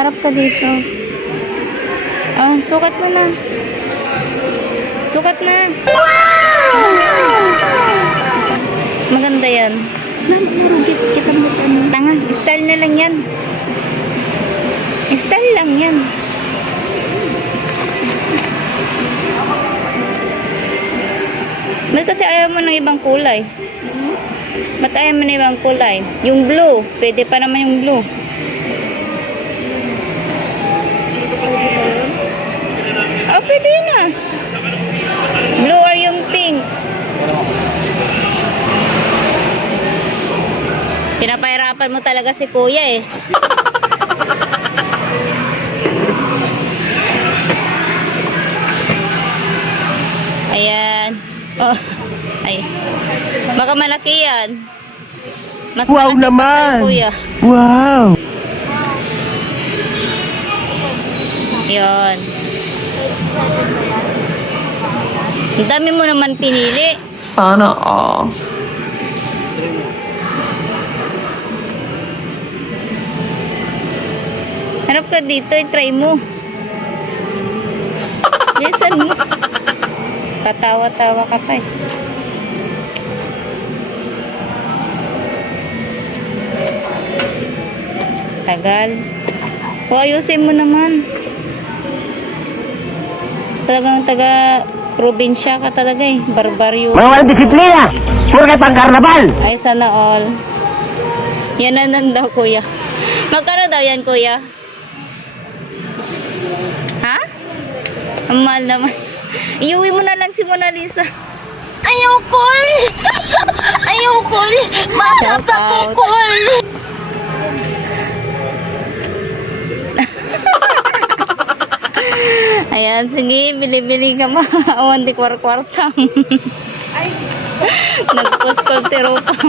Harap ka dito. Ah, sukat mo na. Sukat na. Maganda yan. Saan marugit kita mo ano? Tanga, style na lang yan. Style lang yan. Ba't kasi ayaw mo ng ibang kulay? Ba't ayaw mo ng ibang kulay? Yung blue, pwede pa naman yung blue. Oh, pwede yun ah. Blue or yung pink. Pinapahirapan mo talaga si kuya eh. Ayan. Oh. Ay. Baka malaki yan. Mas Wow malaki naman! pa kuya. Wow! Yun. Ang dami mo naman pinili. Sana all. Harap ka dito, i-try mo. Bilisan mo. Katawa-tawa ka pa eh. Tagal. O, ayusin mo naman. Talagang taga-probinsya ka talaga eh. Barbaryo. Walang disiplina! Puro pang karnabal! Ay, sana all. Yan na lang daw, kuya. Magkano daw yan, kuya? Ha? Ang mahal naman. Iuwi mo na lang si Mona Lisa. Ayoko! Ayoko! Shout out. Ayan, sige, bili-bili ka ba? Awan di kwar-kwartang. Nagposkol si Ropang.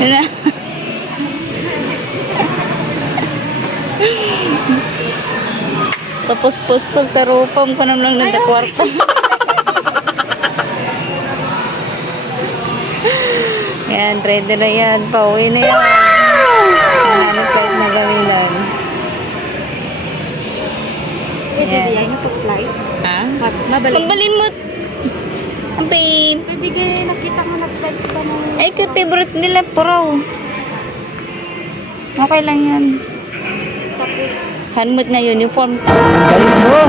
Yan na. Tapos poskol si Ropang ka naman lang nagkwartang. Yan, ready na yan. Pauwi na yan. Hanap kahit na gawin lang. Pwede Yan. yan yung pag-flight. Ha? Mabalik. Pagbalin mo. Ang babe. Pwede kayo nakita mo nag-flight pa ng... Ay, favorite nila, pro. Okay lang yan. Tapos... Handmade na uniform. Galing mo!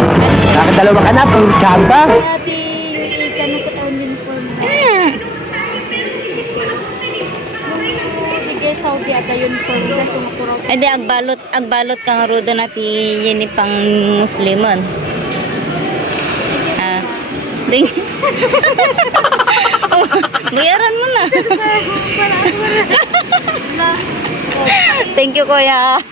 Nakadalawa ka na, puro tsamba! Kaya di yung ikanong katawan uniform mo. Di kayo Saudi ata uniform mo. Kaso maturaw. Ay, di, agbalot kang rudo natin yun pang muslimon. Ah. Ding. Bayaran mo na. Thank you, kuya.